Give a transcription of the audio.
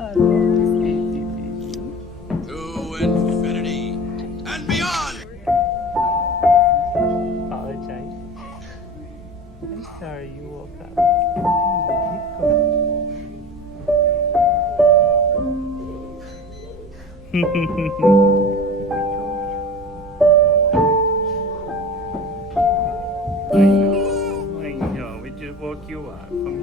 I love this baby, baby. To infinity and beyond. Apologize. I'm sorry you woke up. I know, we just woke you up from